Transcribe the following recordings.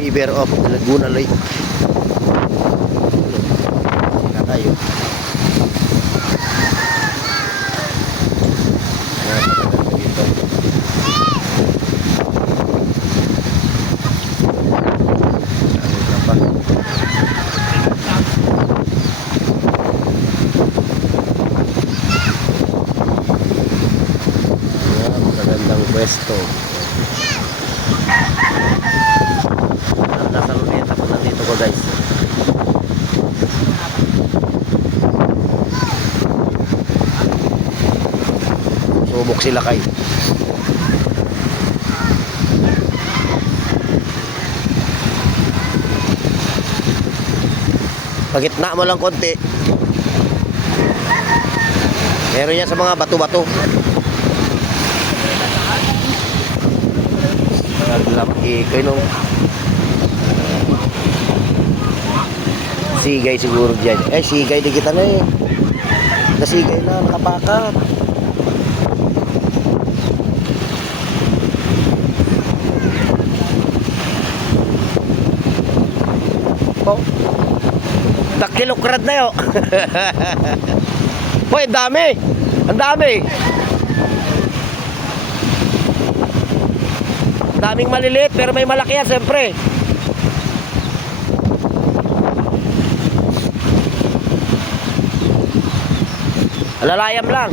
River of Laguna Lake. Na tayo. Dito. Magandang pwesto. Nasa luneta po nandito ko, guys. Subok sila kay. Pagitna mo lang konti. Meron yan sa mga bato-bato. Ikoy nung sigay siguro dyan. Sigay di kita na eh. Nasigay na, nakapakat. Oh, dakilokrad na yun. Hoy, ang dami. Ang dami. Daming maliliit pero may malaki yan siyempre. Alalayam lang.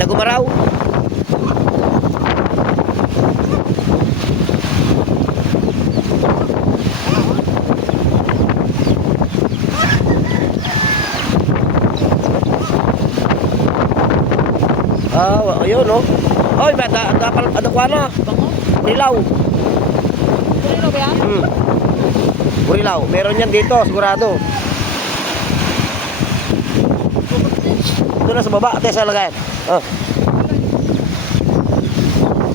Nagumaraw. Ayun, no? Oy, ada kuha na. Kurilaw. Kurilaw ba yan? Kurilaw. Meron yan dito, sigurado. Ito na sa baba. Ate, sa lagayan.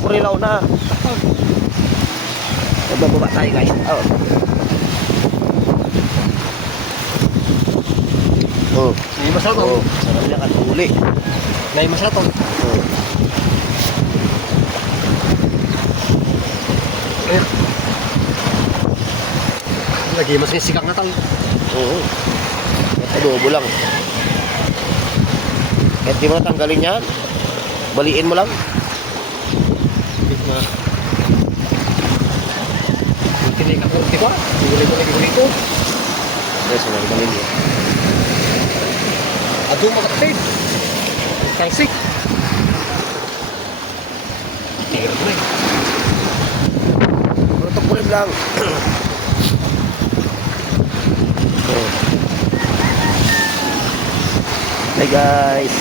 Kurilaw na. Bababa tayo, guys. May masarap to. Sarap niya katuli. May masarap to. Lagi mas yung sikak na tang. Oo. Adobo lang. Kahit di mo natanggalin yan, baliin mo lang. Tinig ako ng tikwa. Igulit ko. Guys, nagbalin niya. Ato makatid. Talsik. Tigil ko na eh. Protocol lang. Hey guys.